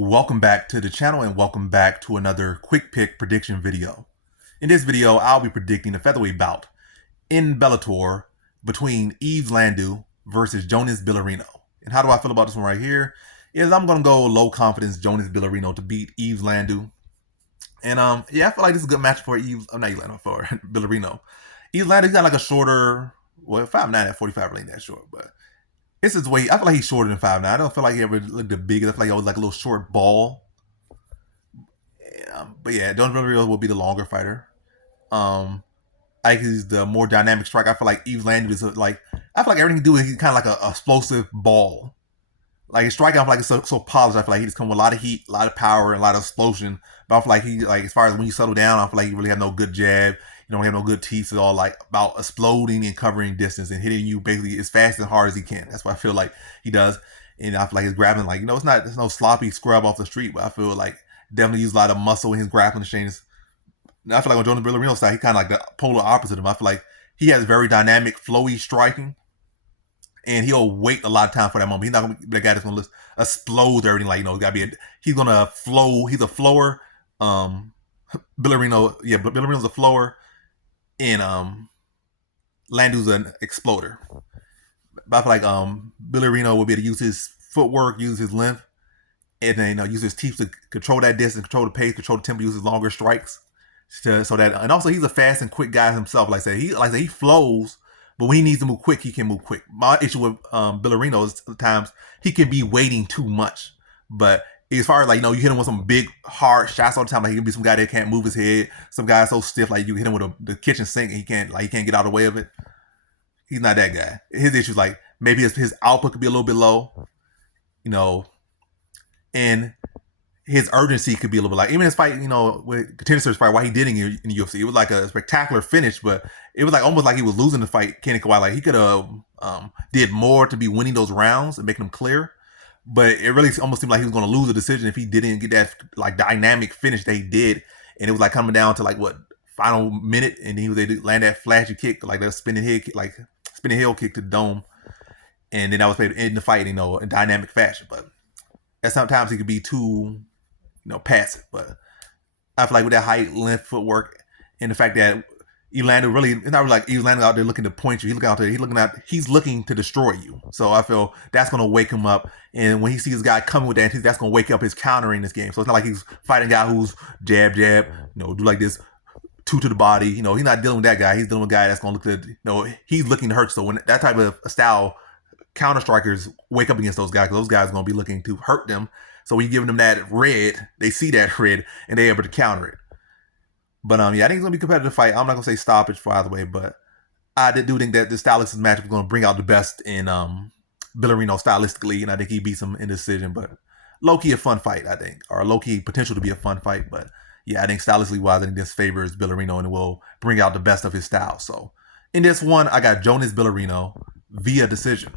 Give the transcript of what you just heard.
Welcome back to the channel and welcome back to another quick pick prediction video. In this video, I'll be predicting a featherweight bout in Bellator between Yves Landu versus Jonas Bilharinho. And how do I feel about this one right here? Is I'm going to go low confidence Jonas Bilharinho to beat Yves Landu. And yeah, I feel like this is a good match for Yves. I'm not Yves Landu, for Bilharinho. Yves Landu, he's got like a shorter, well, 5'9" at 45 really ain't that short, but it's his weight. I feel like he's shorter than 5'9". I don't feel like he ever looked the biggest. I feel like he always like a little short ball. But yeah, Jonas Bilharinho will be the longer fighter. I think he's the more dynamic striker. I feel like Yves Landu is like, I feel like everything he do is he's kind of like a explosive ball. Like his striking, I feel like it's so polished. I feel like he just come with a lot of heat, a lot of power, and a lot of explosion. But I feel like he, like, as far as when you settle down, I feel like he really have no good jab. You don't have no good teeth. It's all like about exploding and covering distance and hitting you basically as fast and hard as he can. That's what I feel like he does. And I feel like his grappling, like, it's no sloppy scrub off the street, but I feel like definitely use a lot of muscle in his grappling exchanges. And I feel like on Jonas Bilharinho's side, he kind of like the polar opposite of him. I feel like he has very dynamic, flowy striking. And he'll wait a lot of time for that moment. He's not gonna be the guy that's gonna explode everything. Like, gotta be he's gonna flow. He's a flower. Bilharinho, yeah, but Bilharinho's a flower, and Landu's an exploder. But I feel like Bilharinho will be able to use his footwork, use his length, and then use his teeth to control that distance, control the pace, control the tempo, use his longer strikes. So that, and also he's a fast and quick guy himself. Like I say, he flows. But when he needs to move quick, he can move quick. My issue with Bilharinho is sometimes he can be waiting too much. But as far as, like, you hit him with some big, hard shots all the time. Like, he can be some guy that can't move his head. Some guy so stiff, like, you hit him with the kitchen sink and he can't get out of the way of it. He's not that guy. His issue is, like, maybe his output could be a little bit low, and his urgency could be a little bit like, even his fight, with Contender fight, why he did in the UFC, it was like a spectacular finish, but it was like almost like he was losing the fight. Kenny Kawhi, like, he could have did more to be winning those rounds and making them clear, but it really almost seemed like he was going to lose the decision if he didn't get that like dynamic finish that he did, and it was like coming down to like what final minute, and he was able to land that flashy kick, like that spinning heel kick to the dome, and then that was able to end the fight, in dynamic fashion. But at sometimes he could be too passive. But I feel like with that height, length, footwork, and the fact that Yves Landu really, it's not really like Yves Landu out there looking to point you. He's looking to destroy you. So I feel that's going to wake him up. And when he sees this guy coming with that, that's going to wake up his countering this game. So it's not like he's fighting a guy who's jab, do like this, two to the body. He's not dealing with that guy. He's dealing with a guy that's going to look to, he's looking to hurt. So when that type of style, counter strikers wake up against those guys, because those guys are going to be looking to hurt them. So when you're giving them that red, they see that red and they're able to counter it. But yeah, I think it's gonna be a competitive fight. I'm not gonna say stoppage for either way, but I do think that the stylistic matchup is gonna bring out the best in Bilharinho stylistically, and I think he beats him in decision. But low key a fun fight, I think, or low key potential to be a fun fight. But yeah, I think stylistically wise, I think this favors Bilharinho and will bring out the best of his style. So in this one, I got Jonas Bilharinho via decision.